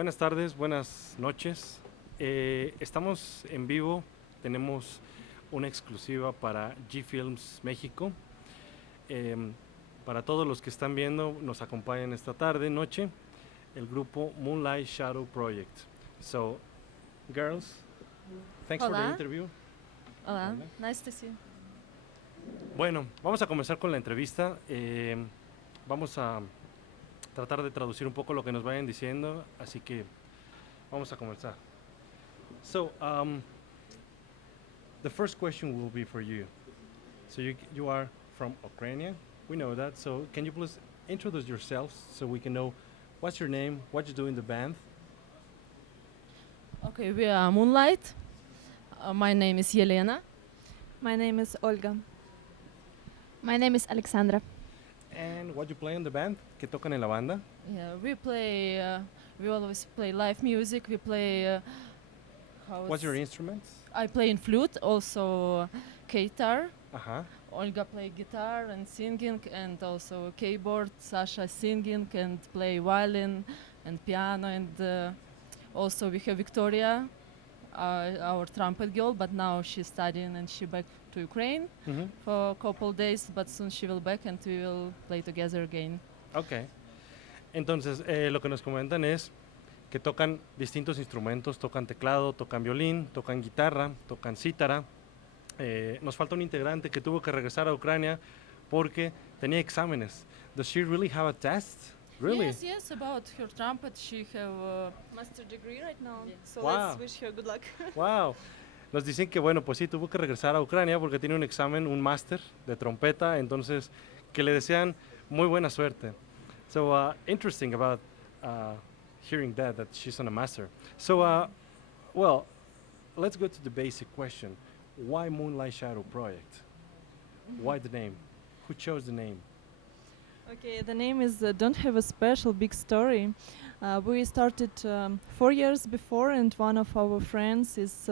Buenas tardes, buenas noches. Estamos en vivo, tenemos una exclusiva para G-Films México. Para todos los que están viendo, nos acompañan esta tarde, noche, el grupo Moonlight Shadow Project. So, girls, thanks for the Hola. interview. Hola, Hola. nice to see you. Bueno, vamos a comenzar con la entrevista. Vamos a tratar de traducir un poco lo que nos vayan diciendo, así que vamos a comenzar. So, the first question will be for you. So you are from Ucrania, we know that. So can you please introduce yourselves so we can know what's your name, what you do in the band? Okay, we are Moonlight. My name is Yelena. My name is Olga. My name is Alexandra. And what you play in the band? ¿Qué tocan en la banda? Yeah, we play. We always play live music. We play. What's your instruments? I play in flute, also guitar. Ajá. Olga play guitar and singing, and also keyboard. Sasha singing and play violin and piano, and also we have Victoria, our trumpet girl, but now she's studying and she back to Ukraine for a couple days, but soon she will back and we will play together again. Ok. Entonces, lo que nos comentan es que tocan distintos instrumentos, tocan teclado, tocan violín, tocan guitarra, tocan cítara. Nos falta un integrante que tuvo que regresar a Ucrania porque tenía exámenes. Does she really have a test? Really? Yes, about her trumpet, she have Master degree right now, Yeah. so Wow. let's wish her good luck. Wow. Nos dicen que bueno, pues sí, tuvo que regresar a Ucrania porque tiene un examen, un máster de trompeta, entonces que le desean muy buena suerte. So interesting about hearing that she's on a master. So well, let's go to the basic question. Why Moonlight Shadow Project? Why the name? Who chose the name? Okay, the name is Don't Have a Special Big Story. We started 4 years before, and one of our friends is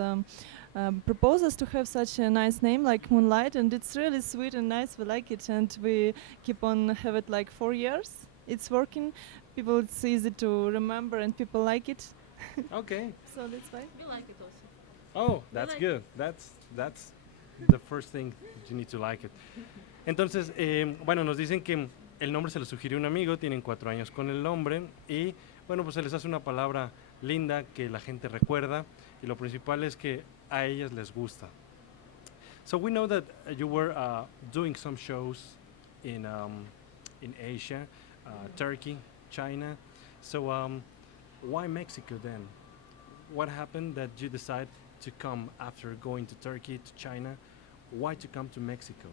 proposed us to have such a nice name like Moonlight, and it's really sweet and nice. We like it, and we keep on have it like 4 years. It's working. People, it's easy to remember, and people like it. Okay. So that's why. we like it also. Oh, that's like good. That's the first thing you need to like it. Entonces, bueno, nos dicen que el nombre se lo sugirió un amigo, tienen 4 años con el nombre y bueno, pues se les hace una palabra linda que la gente recuerda y lo principal es que a ellas les gusta. So we know that you were doing some shows in Asia, Turkey, China. So why Mexico then? What happened that you decided to come after going to Turkey, to China? Why to come to Mexico?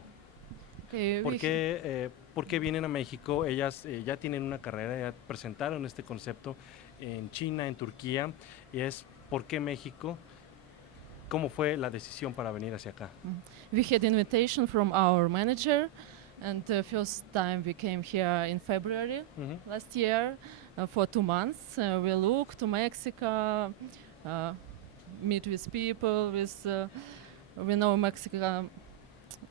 Okay, ¿Por qué vienen a México? Ellas ya tienen una carrera, ya presentaron este concepto en China, en Turquía, y es ¿por qué México? ¿Cómo fue la decisión para venir hacia acá? we had invitation from our manager, and the first time we came here in February Ujú. last year for 2 months. We look to Mexico, meet with people, we know Mexico.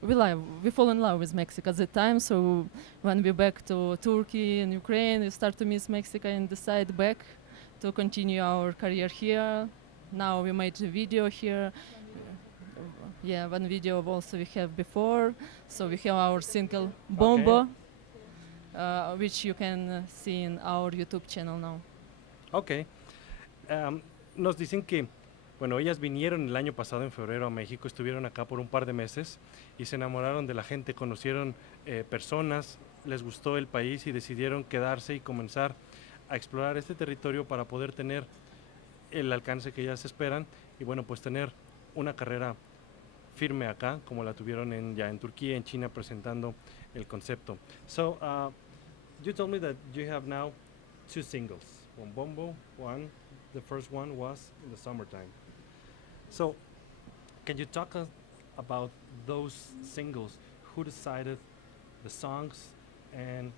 We fall in love with Mexico at the time. So when we back to Turkey and Ukraine, we start to miss Mexico and decide back to continue our career here. Now we made a video here. Yeah, one video also we have before. So we have our single Bombo, which you can see in our YouTube channel now. Ok. Nos dicen que, bueno, ellas vinieron el año pasado en febrero a México, estuvieron acá por un par de meses y se enamoraron de la gente, conocieron personas, les gustó el país y decidieron quedarse y comenzar a explorar este territorio para poder tener el alcance que ellas esperan y bueno, pues tener una carrera firme acá, como la tuvieron ya en Turquía, en China, presentando el concepto. So, you told me that you have now 2 singles, one Bombo, the first one was in the summertime. So, can you talk about those singles? Who decided the songs and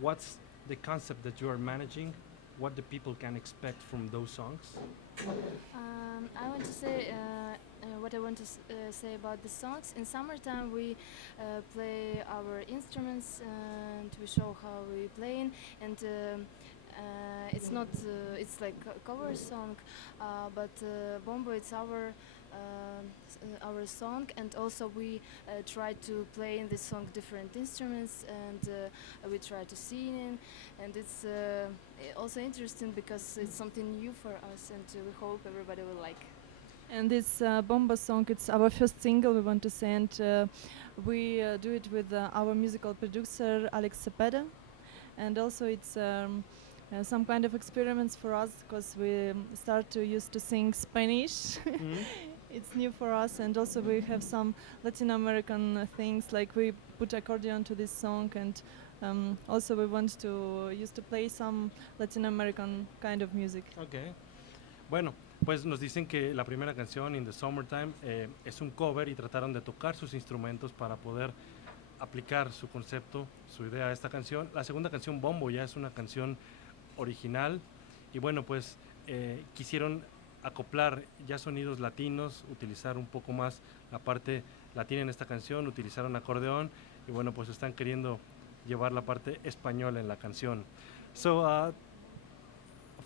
what's the concept that you are managing? What the people can expect from those songs? I want to say what I want to say about the songs. In summertime, we play our instruments and we show how we playing. And It's not. It's like a cover song, but Bombo it's our song, and also we try to play in this song different instruments, and we try to sing, and it's also interesting because it's something new for us, and we hope everybody will like. And this Bomba song, it's our first single we want to say, and we do it with our musical producer Alex Cepeda, and also it's some kind of experiments for us because we start to used to sing Spanish. It's new for us, and also we have some Latin American things, like we put accordion to this song, and also we want to used to play some Latin American kind of music. Okay. Bueno, pues nos dicen que la primera canción, In the Summertime, es un cover y trataron de tocar sus instrumentos para poder aplicar su concepto, su idea a esta canción. La segunda canción, Bombo, ya es una canción original y bueno, pues quisieron acoplar ya sonidos latinos, utilizar un poco más la parte latina en esta canción, utilizaron acordeón y bueno, pues están queriendo llevar la parte española en la canción. So,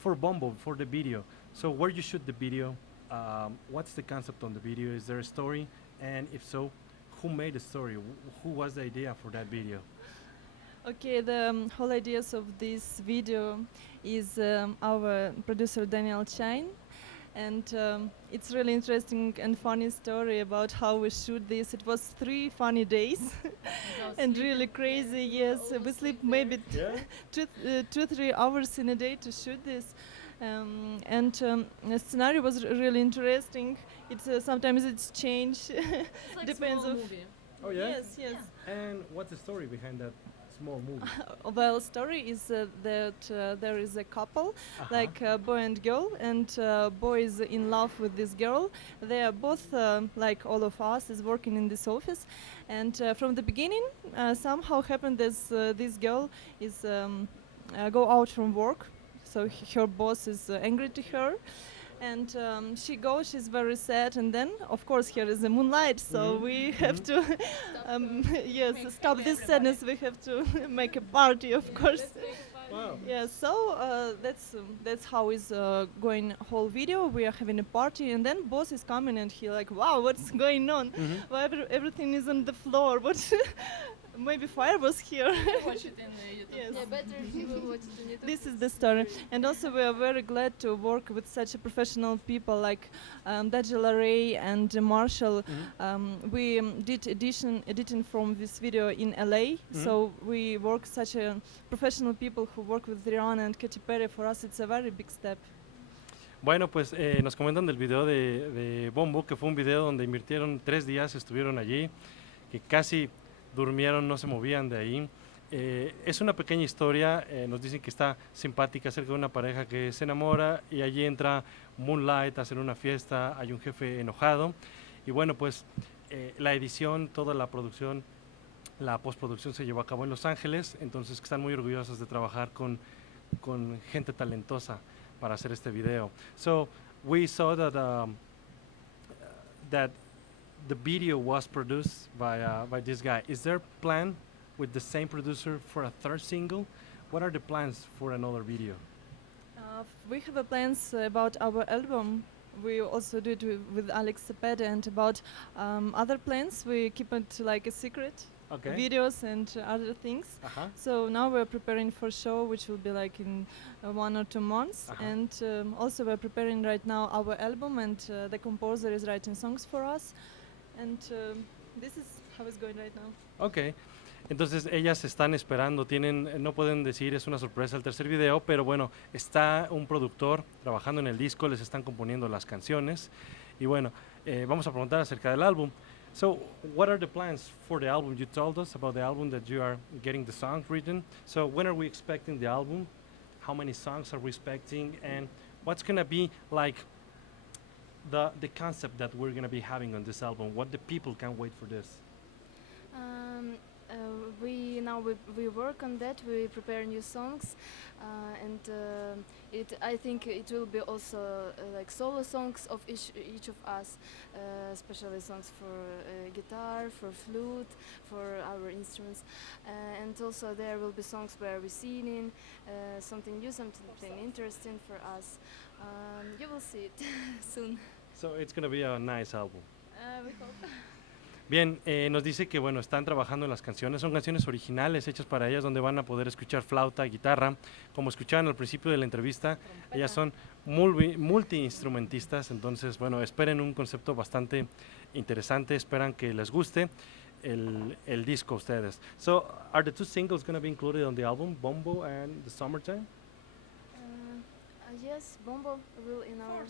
for Bombo, for the video, so where you shoot the video, what's the concept on the video? Is there a story? And if so, who made the story? Who was the idea for that video? Okay, the whole ideas of this video is our producer Daniel Chain, and it's really interesting and funny story about how we shoot this. It was 3 funny days and really crazy. Yes, we sleep maybe Yeah. 2-3 hours in a day to shoot this. And the scenario was really interesting. It's sometimes it's change. Depends of Oh yeah? yes, yes. And what's the story behind that small movie? Well, story is that there is a couple, like boy and girl, and boy is in love with this girl. They are both, like all of us, is working in this office, and from the beginning, somehow happened this girl is go out from work, so her boss is angry to her. And she goes, she's very sad, and then of course here is the Moonlight, so we have to yes, stop this sadness, we have to make a party, of course. Wow. Yeah, so that's how is going whole video. We are having a party, and then boss is coming, and he like, wow, what's going on? Why everything is on the floor? What? Maybe fire was here. Watch it in YouTube. Yes. Yeah, better if you will watch it on YouTube. This is the story, and also we are very glad to work with such a professional people like Dajila Ray and Marshall. We did editing from this video in LA, so we work such a professional people who work with Rihanna and Katy Perry. For us, it's a very big step. Bueno, pues nos comentan del video de Bombo, que fue un video donde invirtieron 3 días, estuvieron allí, que casi durmieron, no se movían de ahí. Es una pequeña historia, nos dicen que está simpática acerca de una pareja que se enamora y allí entra Moonlight a hacer una fiesta, hay un jefe enojado y bueno, pues la edición, toda la producción, la postproducción se llevó a cabo en Los Ángeles, entonces están muy orgullosos de trabajar con gente talentosa para hacer este video. So we saw that that the video was produced by this guy. Is there a plan with the same producer for a third single? What are the plans for another video? We have plans about our album. We also do it with Alex Cepeda, and about other plans we keep it like a secret. Okay. Videos and other things. So now we're preparing for show, which will be like in 1 or 2 months, and also we're preparing right now our album, and the composer is writing songs for us, and this is how it's going right now. Okay. Entonces ellas están esperando, no pueden decir, es una sorpresa el tercer video, pero bueno, está un productor trabajando en el disco, les están componiendo las canciones y bueno, vamos a preguntar acerca del álbum. So, what are the plans for the album? You told us about the album that you are getting the songs written. So, when are we expecting the album? How many songs are we expecting? And what's going to be like the concept that we're going to be having on this album? What the people can wait for this? we work on that. We prepare new songs, and I think it will be also like solo songs of each of us, especially songs for guitar, for flute, for our instruments, and also there will be songs where we singing something new, something interesting for us. You will see it soon. So it's going to be a nice album. We hope. Bien, nos dice que bueno, están trabajando en las canciones, son canciones originales hechas para ellas donde van a poder escuchar flauta, guitarra, como escuchaban al principio de la entrevista, ellas son multi-instrumentistas, entonces bueno, esperen un concepto bastante interesante, esperan que les guste el disco a ustedes. So, are the two singles going to be included on the album, Bombo and The Summertime? Yes, Bombo will in our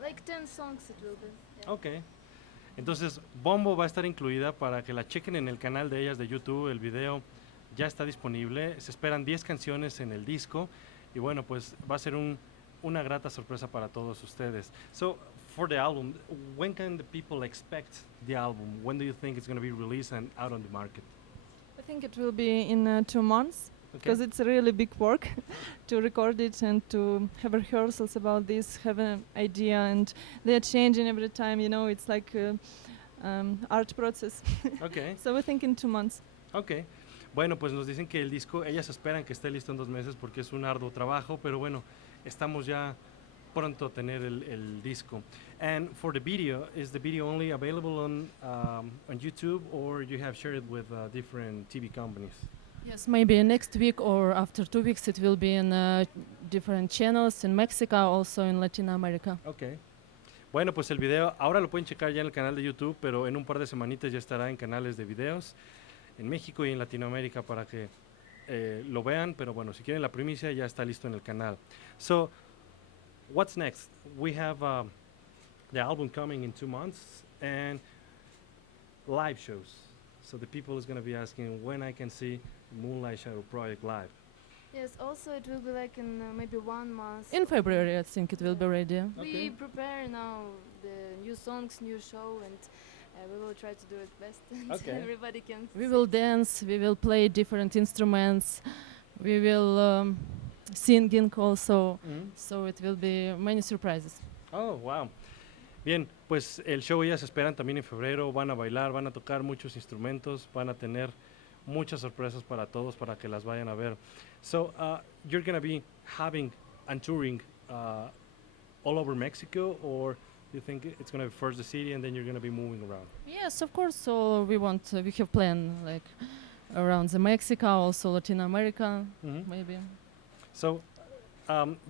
like 10 songs it will be. Yeah. Ok. Entonces, Bombo va a estar incluida para que la chequen en el canal de ellas de YouTube. El video ya está disponible. Se esperan 10 canciones en el disco. Y bueno, pues va a ser una grata sorpresa para todos ustedes. So, for the album, when can the people expect the album? When do you think it's going to be released and out on the market? I think it will be in 2 months. Okay. Because it's a really big work to record it and to have rehearsals about this, have an idea, and they are changing every time. You know, it's like art process. Okay. So we think in 2 months. Ok. Bueno, pues nos dicen que el disco, ellas esperan que esté listo en 2 meses porque es un arduo trabajo, pero bueno, estamos ya pronto a tener el disco. And for the video, is the video only available on YouTube, or you have shared it with different TV companies? Yes, maybe next week or after 2 weeks it will be in different channels in Mexico, also in Latin America. Ok. Bueno, pues el video ahora lo pueden checar ya en el canal de YouTube, pero en un par de semanitas ya estará en canales de videos en México y en Latinoamérica para que lo vean, pero bueno, si quieren la primicia ya está listo en el canal. So, what's next? We have the album coming in 2 months and live shows. So the people is going to be asking when I can see Moonlight Shadow Project live. Yes, also it will be like in maybe 1 month. In February, I think it will be ready. Okay. We prepare now the new songs, new show, and we will try to do it best. And Okay. everybody can. We will dance, we will play different instruments, we will singing also, so it will be many surprises. Oh, wow. Bien, pues el show ellas esperan también en febrero, van a bailar, van a tocar muchos instrumentos, van a tener muchas sorpresas para todos para que las vayan a ver. So, you're going to be having and touring all over Mexico, or you think it's going to be first the city and then you're going to be moving around? Yes, of course, so we have planned like around the Mexico, also Latin America, maybe. So,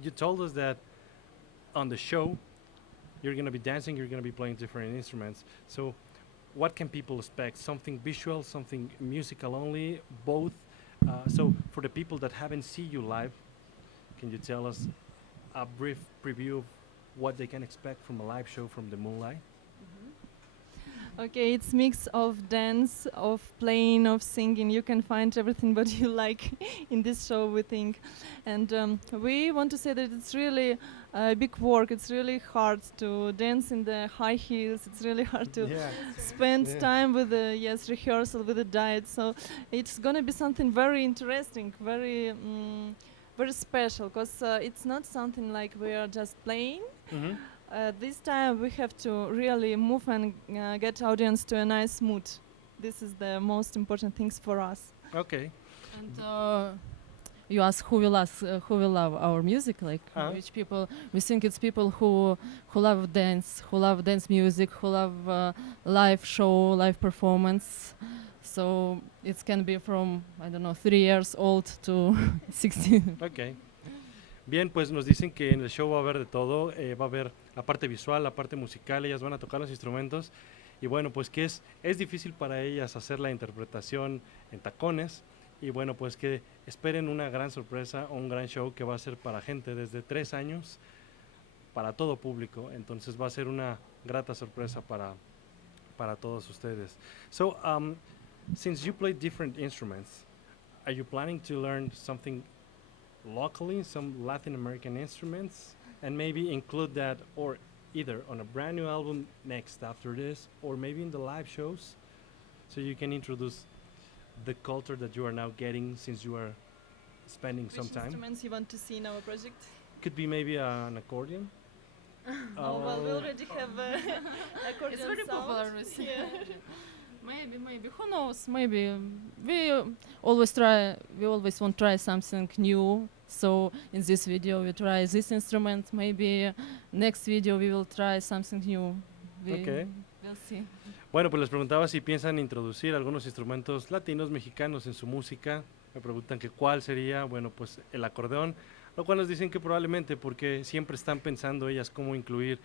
you told us that on the show, you're going to be dancing, you're going to be playing different instruments. So, what can people expect? Something visual, something musical only, both? So, for the people that haven't seen you live, can you tell us a brief preview of what they can expect from a live show from the Moonlight? Okay, it's mix of dance, of playing, of singing. You can find everything what you like in this show, we think. And we want to say that it's really big work. It's really hard to dance in the high heels. It's really hard to spend time with the rehearsal, with the diet. So it's gonna be something very interesting, very very special, because it's not something like we are just playing. This time we have to really move and get audience to a nice mood. This is the most important things for us. Okay. And you ask who will love our music, like which people. We think it's people who love dance music, who love live show, live performance. So it can be from, I don't know, 3 years old to 16. Okay. Bien, pues nos dicen que en el show va a haber de todo, va a haber la parte visual, la parte musical, ellas van a tocar los instrumentos y bueno, pues que es difícil para ellas hacer la interpretación en tacones y bueno, pues que esperen una gran sorpresa o un gran show que va a ser para gente desde 3 años, para todo público, entonces va a ser una grata sorpresa para todos ustedes. So, since you play different instruments, are you planning to learn something locally, some Latin American instruments, and maybe include that, or either on a brand new album next after this, or maybe in the live shows? so you can introduce the culture that you are now getting since you are spending Which some time. instruments you want to see in our project? Could be maybe an accordion. Oh, well, we already have accordion It's very sound. popular with Yeah. maybe who knows? Maybe we always try. We always want to try something new. So in this video we try this instrument. Maybe next video we will try something new. Okay. We'll see. Bueno, pues les preguntaba si piensan introducir algunos instrumentos latinos, mexicanos en su música. Me preguntan que cuál sería, bueno, pues el acordeón, lo cual nos dicen que probablemente porque siempre están pensando ellas cómo incluir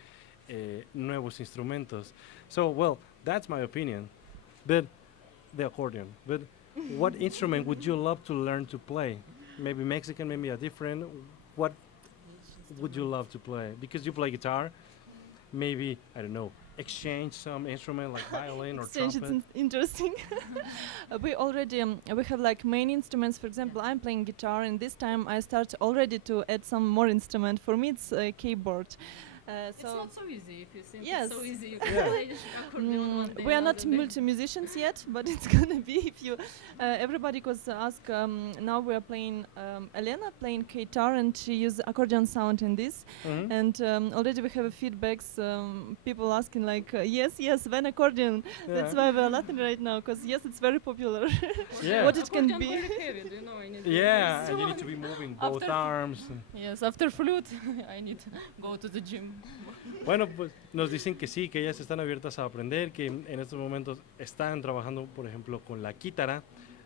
nuevos instrumentos. So, well, that's my opinion. But the accordion. But what instrument would you love to learn to play? Maybe Mexican, maybe a different. What would you love to play? Because you play guitar, maybe, I don't know, exchange some instrument like violin or Exchange, trumpet. it's interesting. We already we have like main instruments. For example, I'm playing guitar, and this time I start already to add some more instrument. For me, it's a keyboard. It's not so easy if you think Yes. it's so easy. You Yeah. can play accordion one day, We are not another day. multi-musicians yet, but it's gonna be if you. Everybody was asked. Now we are playing. Elena playing guitar, and she use accordion sound in this. Mhm. And already we have feedbacks. People asking like, yes, when accordion. That's Yeah. why we are laughing right now, because yes, it's very popular. Yeah. What it can Accordion be. very heavy, do you know? I need Yeah, this and you one. need to be moving both After- arms. Yes, after flute, I need to go to the gym. Bueno, pues nos dicen que sí, que ellas están abiertas a aprender, que en estos momentos están trabajando, por ejemplo, con la quítara,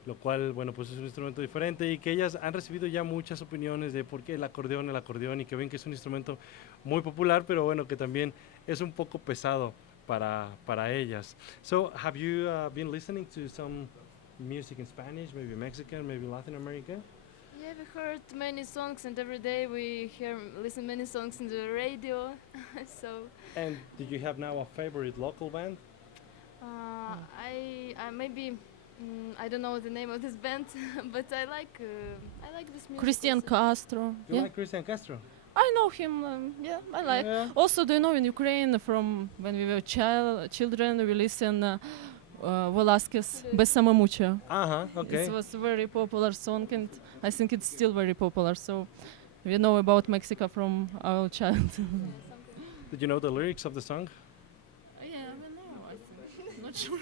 lo cual, bueno, pues es un instrumento diferente y que ellas han recibido ya muchas opiniones de por qué el acordeón y que ven que es un instrumento muy popular, pero bueno, que también es un poco pesado para ellas. So, have you been listening to some music in Spanish, maybe Mexican, maybe Latin America? Yeah, we heard many songs, and every day we listen many songs in the radio. So And do you have now a favorite local band? I maybe I don't know the name of this band, but I like this music. Christian also. Castro. You Yeah, like Christian Castro? I know him. Yeah, I like. Yeah. Also, do you know in Ukraine from when we were children we listen Velasquez Без самомучия. Okay. It was a very popular song, and I think it's still very popular. So we know about Mexico from our child. Did you know the lyrics of the song? Yeah, I know. I think. Not sure.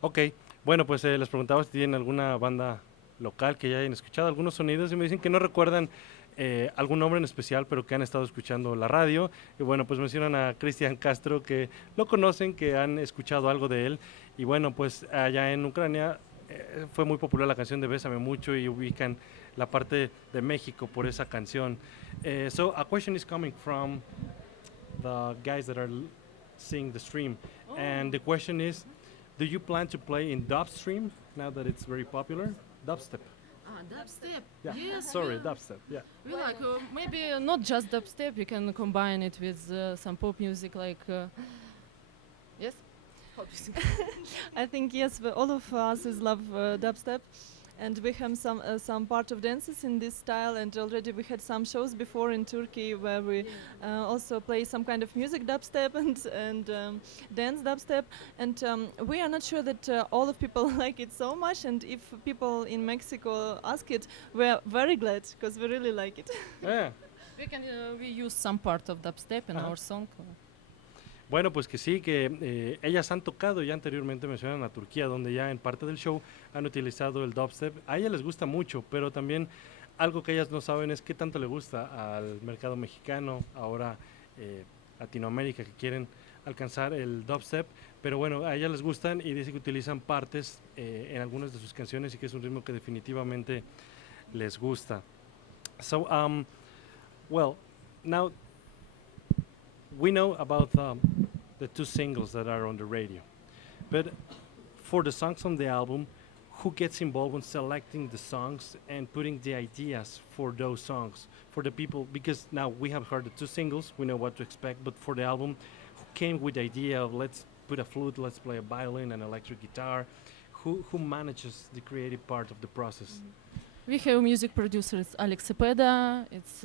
Ok, bueno, pues les preguntaba si tienen alguna banda local que ya hayan escuchado algunos sonidos y me dicen que no recuerdan algún nombre en especial, pero que han estado escuchando la radio. Y bueno, pues mencionan a Christian Castro, que lo conocen, que han escuchado algo de él. Y bueno, pues allá en Ucrania fue muy popular la canción de Bésame Mucho y ubican la parte de México por esa canción. So a question is coming from the guys that are seeing the stream. And the question is, do you plan to play in dubstream now that it's very popular? Dubstep. Dubstep. Yeah. Yes. Sorry, dubstep. Yeah. We like maybe not just dubstep. You can combine it with some pop music, like yes. Pop music. I think yes, all of us is love dubstep, and we have some part of dances in this style. And already we had some shows before in Turkey where we also play some kind of music dubstep and dance dubstep. And we are not sure that all of people like it so much. And if people in Mexico ask it, we are very glad because we really like it. Yeah. We use some part of dubstep in Ajá. our song. Bueno, pues que sí, que ellas han tocado ya anteriormente, mencionan a Turquía, donde ya en parte del show han utilizado el dubstep. A ellas les gusta mucho, pero también algo que ellas no saben es qué tanto le gusta al mercado mexicano, ahora Latinoamérica, que quieren alcanzar el dubstep. Pero bueno, a ellas les gustan y dicen que utilizan partes en algunas de sus canciones y que es un ritmo que definitivamente les gusta. So, well, now we know about the two singles that are on the radio, but for the songs on the album, who gets involved in selecting the songs and putting the ideas for those songs for the people? Because now we have heard the two singles, we know what to expect, but for the album, who came with the idea of let's put a flute, let's play a violin and electric guitar? Who manages the creative part of the process? We have music producers Alex Cepeda. It's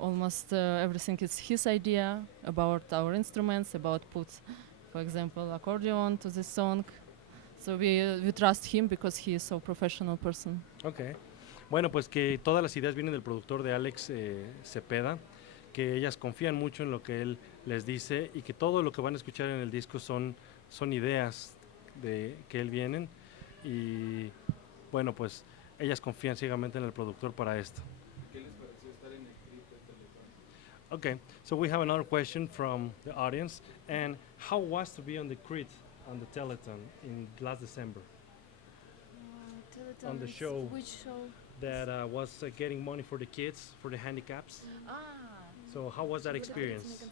almost everything is his idea about our instruments, about put for example, accordion to this song. So we trust him because he is so professional person. Ok. Bueno, pues que todas las ideas vienen del productor de Alex Cepeda, que ellas confían mucho en lo que él les dice y que todo lo que van a escuchar en el disco son ideas de que él vienen y bueno, pues ellas confían ciegamente en el productor para esto. ¿Qué les pareció estar en el clip de Teletón? Okay, so we have another question from the audience. And how was to be on the crit on the Teleton in last December Teleton On the is- show. Which show? that was getting money for the kids, for the handicaps? So how was that experience?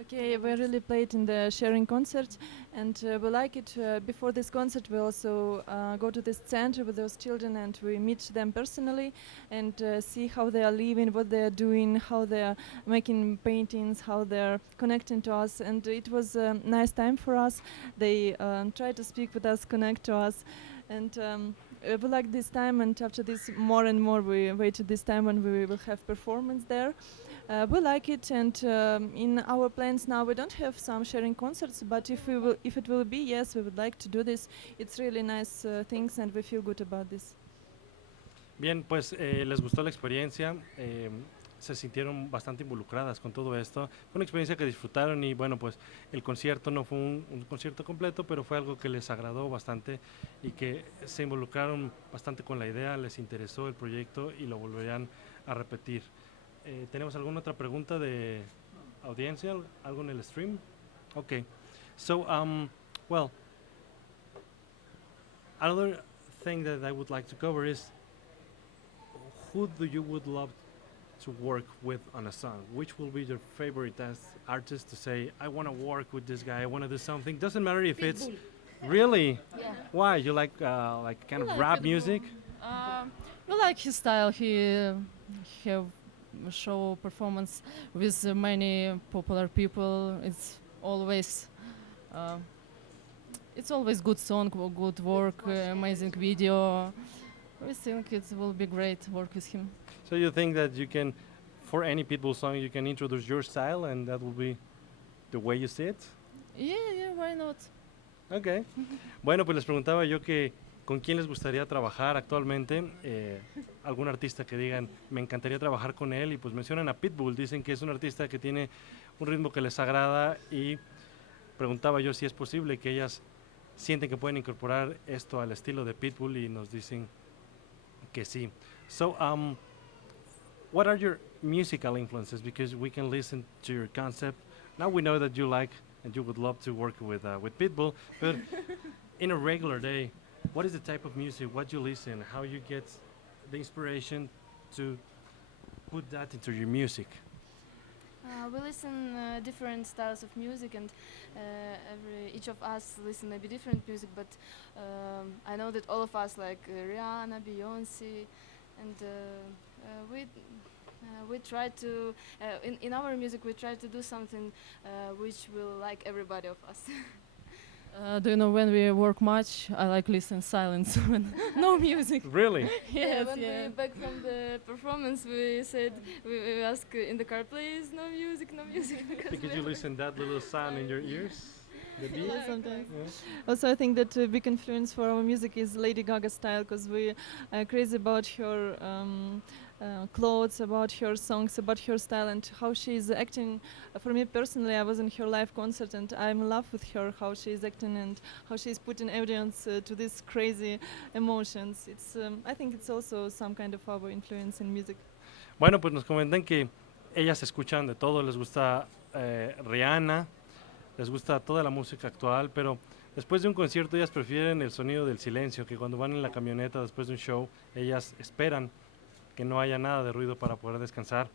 Okay, we really played in the sharing concert, and we like it. Before this concert, we also go to this center with those children, and we meet them personally, and see how they are living, what they are doing, how they are making paintings, how they are connecting to us. And it was a nice time for us. They try to speak with us, connect to us, and we like this time. And after this, more and more, we wait to this time when we will have performance there. We like it, and in our plans now we don't have some sharing concerts, but if it will be, yes, we would like to do this. It's really nice things, and we feel good about this. Bien, pues les gustó la experiencia, se sintieron bastante involucradas con todo esto. Fue una experiencia que disfrutaron y bueno, pues el concierto no fue un concierto completo, pero fue algo que les agradó bastante y que se involucraron bastante con la idea, les interesó el proyecto y lo volverían a repetir. ¿Tenemos alguna otra pregunta de audiencia? ¿Algo en el stream? Okay. So, well, another thing that I would like to cover is who do you would love to work with on a song? Which will be your favorite artist to say, I want to work with this guy, I want to do something? Doesn't matter if it's really. Yeah. Why? You like kind of rap music? We like his style. He have show performance with many popular people. It's always good song, good work, amazing video. We think it will be great work with him. So you think that you can, for any Pitbull song, you can introduce your style and that will be the way you see it? Yeah, why not? Ok. Bueno, pues les preguntaba yo que con quién les gustaría trabajar actualmente, algún artista que digan, me encantaría trabajar con él, y pues mencionan a Pitbull, dicen que es un artista que tiene un ritmo que les agrada, y preguntaba yo si es posible que ellas sienten que pueden incorporar esto al estilo de Pitbull, y nos dicen que sí. So, what are your musical influences? Because we can listen to your concept. Now we know that you like and you would love to work with Pitbull, but in a regular day, what is the type of music, what you listen, how you get the inspiration to put that into your music? We listen different styles of music, and each of us listen maybe different music. But I know that all of us like Rihanna, Beyonce, and we try to in our music we try to do something which will like everybody of us. Do you know when we work much? I like listen silence when no music. Really? Yeah, Yes, when yeah. we back from the performance, we said we ask in the car, please, no music, no music, Because you listen that little sound in your ears? The beat? Yeah, sometimes. Yeah. Also, I think that a big influence for our music is Lady Gaga style, because we are crazy about her clothes, about her songs, about her style, and how she is acting. For me personally, I was in her live concert, and I'm in love with her, how she is acting and how she is putting audience to these crazy emotions. It's I think it's also some kind of our influence in music. Bueno, pues nos comentan que ellas escuchan de todo, les gusta Rihanna, les gusta toda la música actual, pero después de un concierto ellas prefieren el sonido del silencio, que cuando van en la camioneta después de un show, ellas esperan que no haya nada de ruido para poder descansar.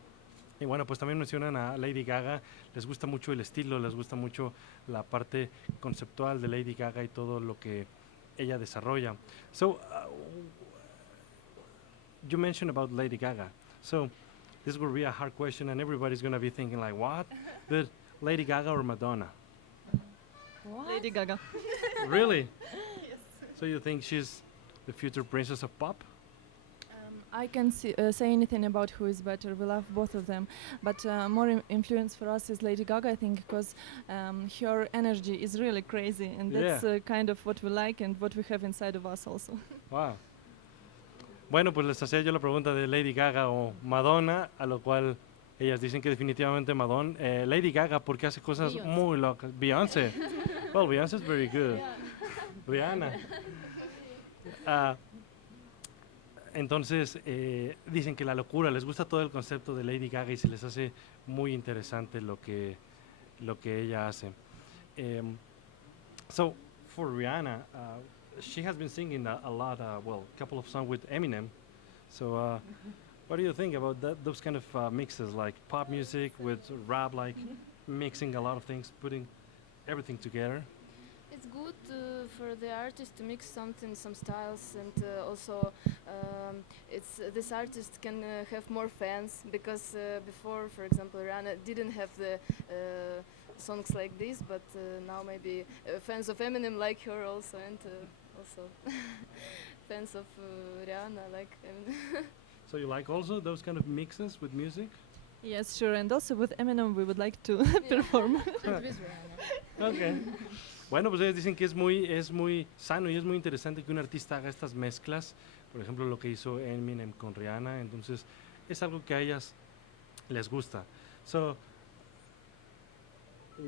Y bueno, pues también mencionan a Lady Gaga, les gusta mucho el estilo, les gusta mucho la parte conceptual de Lady Gaga y todo lo que ella desarrolla. So, you mentioned about Lady Gaga. So, this will be a hard question and everybody's going to be thinking like, what? But Lady Gaga or Madonna? Lady Gaga. Really? So you think she's the future princess of pop? I can say anything about who is better. We love both of them, but more influence for us is Lady Gaga, I think, because her energy is really crazy, and that's kind of what we like and what we have inside of us also. Wow. Bueno, pues les hacía yo la pregunta de Lady Gaga o Madonna, a lo cual ellas dicen que definitivamente Lady Gaga porque hace cosas Beyoncé. muy locas. Beyoncé. Well, Beyoncé is very good. Rihanna. Entonces, dicen que la locura, les gusta todo el concepto de Lady Gaga y se les hace muy interesante lo que ella hace. So, for Rihanna, she has been singing a lot, a couple of songs with Eminem. So, what do you think about those kind of mixes, like pop music with rap, like mixing a lot of things, putting everything together? It's good for the artist to mix some styles, and also this artist can have more fans because before, for example, Rihanna didn't have the songs like this, but now maybe fans of Eminem like her also, and also fans of Rihanna like Eminem. So you like also those kind of mixes with music? Yes, sure, and also with Eminem we would like to perform. Okay. Bueno, pues ellos dicen que es muy sano y es muy interesante que un artista haga estas mezclas. Por ejemplo, lo que hizo Eminem con Rihanna. Entonces, es algo que a ellas les gusta. So,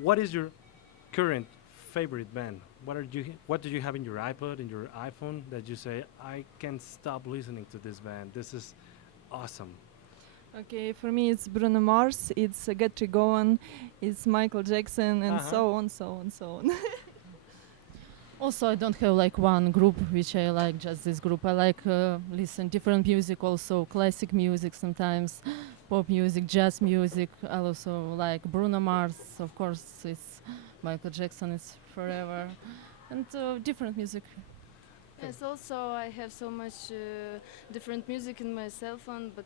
what is your current favorite band? What do you have in your iPod, in your iPhone that you say, I can't stop listening to this band. This is awesome. Okay, for me it's Bruno Mars, it's Get It Going, it's Michael Jackson, and so on. Also, I don't have like one group which I like, just this group. I like listen different music, also classic music sometimes, pop music, jazz music. I also like Bruno Mars, of course, it's Michael Jackson, it's forever, and different music. Yes, also I have so much different music in my cell phone, but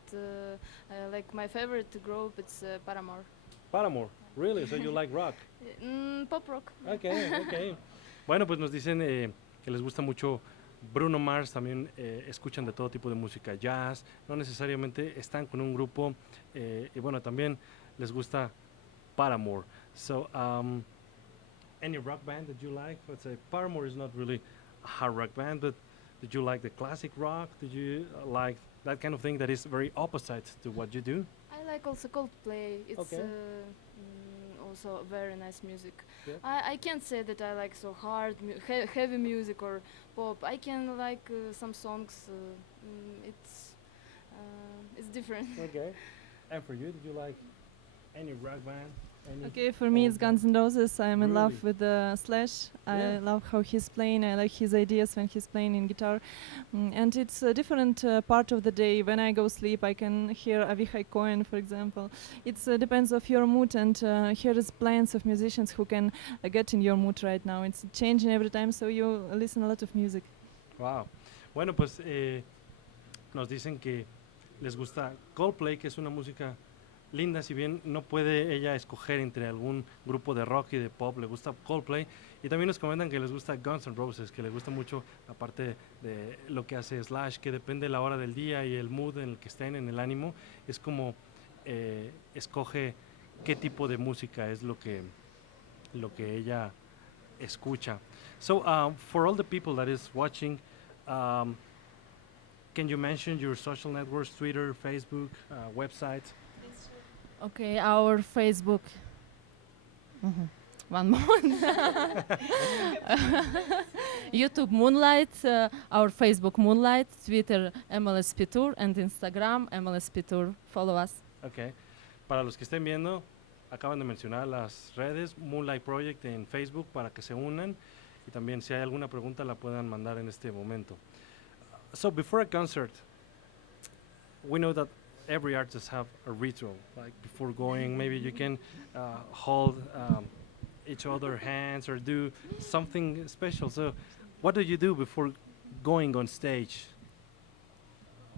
like my favorite group, it's Paramore. Paramore, really? So you like rock? Pop rock. Okay. Bueno, pues nos dicen que les gusta mucho Bruno Mars, también escuchan de todo tipo de música, jazz, no necesariamente están con un grupo, y bueno, también les gusta Paramore. So, any rock band that you like? Let's say Paramore is not really a hard rock band, but did you like the classic rock? Did you like that kind of thing that is very opposite to what you do? I like also Coldplay. It's Okay. Also very nice music. Yeah. I can't say that I like so hard, heavy music or pop. I can like some songs. It's different. Okay. And for you, did you like any rock band? Okay, for me it's Guns N' Roses. I'm in love Really? with Slash. Yeah. I love how he's playing. I like his ideas when he's playing in guitar. And it's a different part of the day. When I go sleep, I can hear Avihai Cohen, for example. It depends of your mood, and here is plans of musicians who can get in your mood right now. It's changing every time, so you listen a lot of music. Wow. Bueno, pues nos dicen que les gusta Coldplay, que es una música linda, si bien no puede ella escoger entre algún grupo de rock y de pop, le gusta Coldplay, y también nos comentan que les gusta Guns N' Roses, que les gusta mucho, aparte de lo que hace Slash, que depende de la hora del día y el mood en el que estén, en el ánimo, es como escoge qué tipo de música es lo que ella escucha. So, for all the people that is watching, can you mention your social networks, Twitter, Facebook, website? Okay, our Facebook. One more. YouTube Moonlight, our Facebook Moonlight, Twitter MLSP Tour, and Instagram MLSP Tour. Follow us. Okay. Para los que estén viendo, acaban de mencionar las redes Moonlight Project en Facebook para que se unan y también si hay alguna pregunta la puedan mandar en este momento. So before a concert, we know that every artist have a ritual. Like before going, maybe you can hold each other hands or do something special. So, what do you do before going on stage?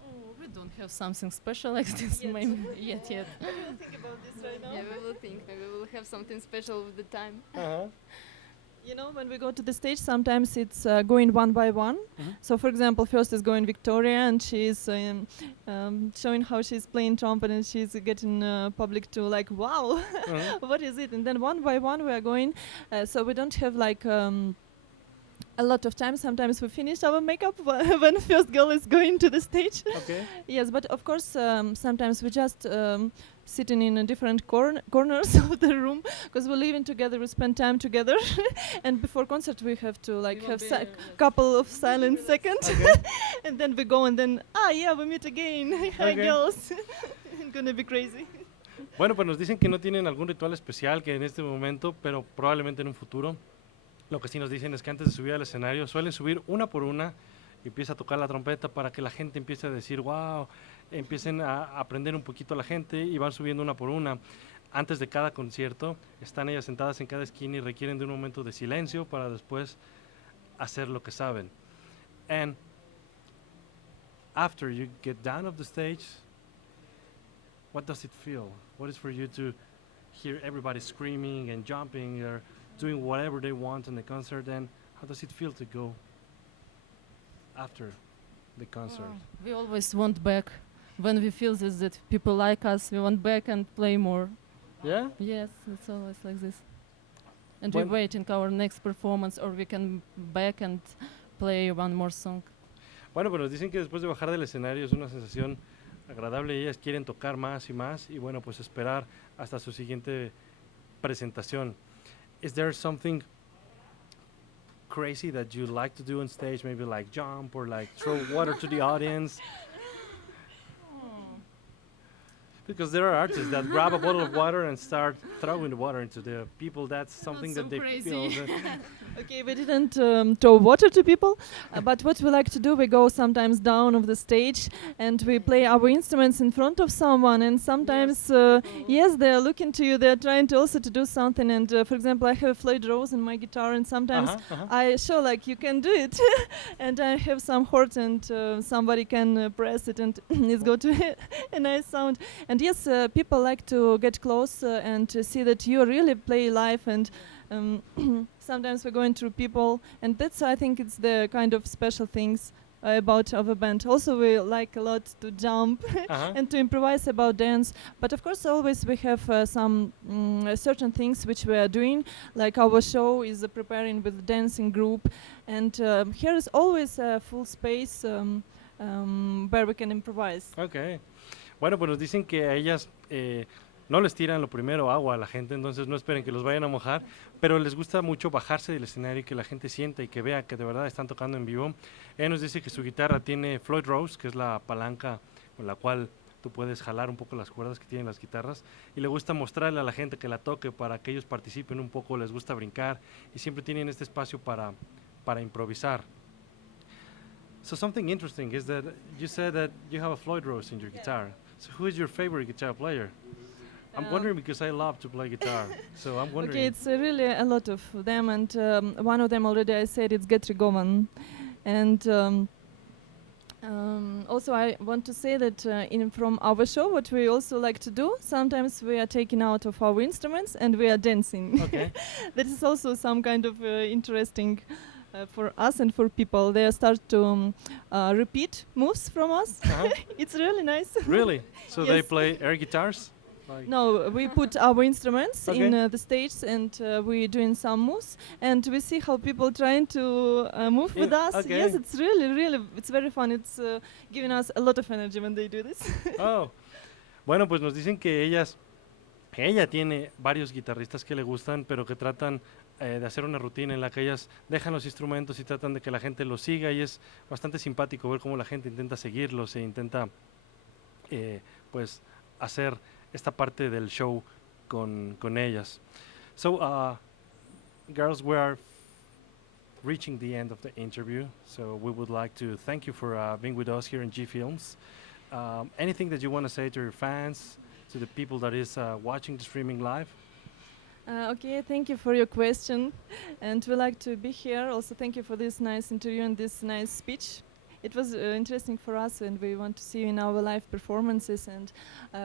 Oh, we don't have something special like this. Yet. Maybe yet. Think about this right now. Yeah, we will think. Maybe we will have something special with the time. You know, when we go to the stage, sometimes it's going one by one. Mhm. So, for example, first is going Victoria, and she's showing how she's playing trumpet, and she's getting public to like, wow, Mhm. what is it? And then one by one we are going. So we don't have like a lot of time. Sometimes we finish our makeup when first girl is going to the stage. Okay. Yes, but of course, sometimes we just sitting in a different corners of the room because we're living together. We spend time together, and before concert we have to like have couple of silent seconds, Okay. and then we go and then yeah, we meet again. Hi Okay. girls, it's gonna be crazy. Bueno, pues nos dicen que no tienen algún ritual especial que en este momento, pero probablemente en un futuro. Lo que sí nos dicen es que antes de subir al escenario suelen subir una por una y empieza a tocar la trompeta para que la gente empiece a decir wow, empiecen a aprender un poquito la gente y van subiendo una por una. Antes de cada concierto están ellas sentadas en cada esquina y requieren de un momento de silencio para después hacer lo que saben. And after you get down off the stage, what does it feel? What is for you to hear everybody screaming and jumping or doing whatever they want in the concert, and how does it feel to go after the concert? We always want back. When we feel this, that people like us, we want back and play more. Yeah? Yes, it's always like this. And When- we wait in our next performance, or we can back and play one more song. Bueno, pues nos dicen que después de bajar del escenario es una sensación agradable y ellas quieren tocar más y bueno, pues esperar hasta su siguiente presentación. Is there something crazy that you like to do on stage, maybe like jump or like throw water to the audience? Because there are artists that grab a bottle of water and start throwing the water into the people. That's something so that they crazy. feel. That Okay, we didn't throw water to people, but what we like to do, we go sometimes down of the stage and we play our instruments in front of someone, and sometimes, yes, they're looking to you, they're trying to also to do something, and for example, I have a Floyd Rose in my guitar, and sometimes I show like you can do it, and I have some chords, and somebody can press it, and it's go to a nice sound. And yes, people like to get close and to see that you really play live, and sometimes we're going through people, and that's, I think, it's the kind of special things about our band. Also, we like a lot to jump and to improvise about dance, but of course always we have some certain things which we are doing, like our show is preparing with dancing group, and here is always a full space where we can improvise. Okay. Bueno, pues nos dicen que a ellas no les tiran lo primero agua a la gente, entonces no esperen que los vayan a mojar, pero les gusta mucho bajarse del escenario y que la gente sienta y que vea que de verdad están tocando en vivo. Ella nos dice que su guitarra tiene Floyd Rose, que es la palanca con la cual tú puedes jalar un poco las cuerdas que tienen las guitarras, y le gusta mostrarle a la gente que la toque para que ellos participen un poco, les gusta brincar y siempre tienen este espacio para improvisar. So something interesting is that you said that you have a Floyd Rose in your guitar. So who is your favorite guitar player? I'm wondering because I love to play guitar, so I'm wondering. Okay, it's really a lot of them, and one of them already I said it's Getri Govan, and also I want to say that from our show, what we also like to do, sometimes we are taking out of our instruments and we are dancing. Okay. That is also some kind of interesting for us and for people. They start to repeat moves from us. It's really nice. Really? So they Yes. play air guitars? Like No, we put our instruments in Okay. the stage, and we're doing some moves, and we see how people trying to move with Yeah, us. okay. Yes, it's really, it's very fun. It's giving us a lot of energy when they do this. Oh. Bueno, pues nos dicen que ella tiene varios guitarristas que le gustan, pero que tratan de hacer una rutina en la que ellas dejan los instrumentos y tratan de que la gente los siga, y es bastante simpático ver cómo la gente intenta seguirlos e intenta pues hacer esta parte del show con ellas. So, girls, we are reaching the end of the interview, so we would like to thank you for being with us here in G Films. Anything that you want to say to your fans, to the people that is watching the streaming live? Okay, thank you for your question, and we like to be here. Also, thank you for this nice interview and this nice speech. It was interesting for us, and we want to see you in our live performances, and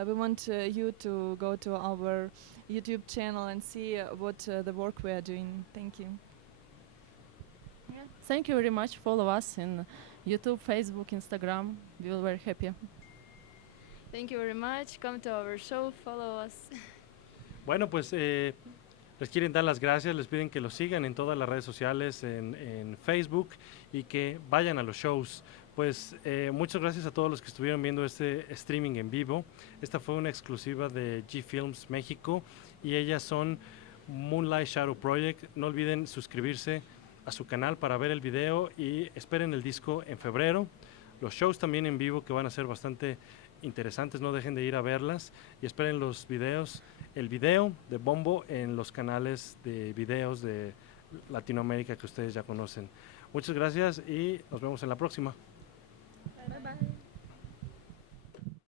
we want you to go to our YouTube channel and see what the work we are doing. Thank you. thank you very much. Follow us in YouTube, Facebook, Instagram. We will be very happy. Thank you very much. Come to our show, follow us. Bueno, pues les quieren dar las gracias, les piden que los sigan en todas las redes sociales, en Facebook, y que vayan a los shows. Pues muchas gracias a todos los que estuvieron viendo este streaming en vivo. Esta fue una exclusiva de G Films México y ellas son Moonlight Shadow Project. No olviden suscribirse a su canal para ver el video y esperen el disco en febrero. Los shows también en vivo que van a ser bastante interesantes, no dejen de ir a verlas y esperen los videos, el video de Bombo en los canales de videos de Latinoamérica que ustedes ya conocen. Muchas gracias y nos vemos en la próxima. Bye bye.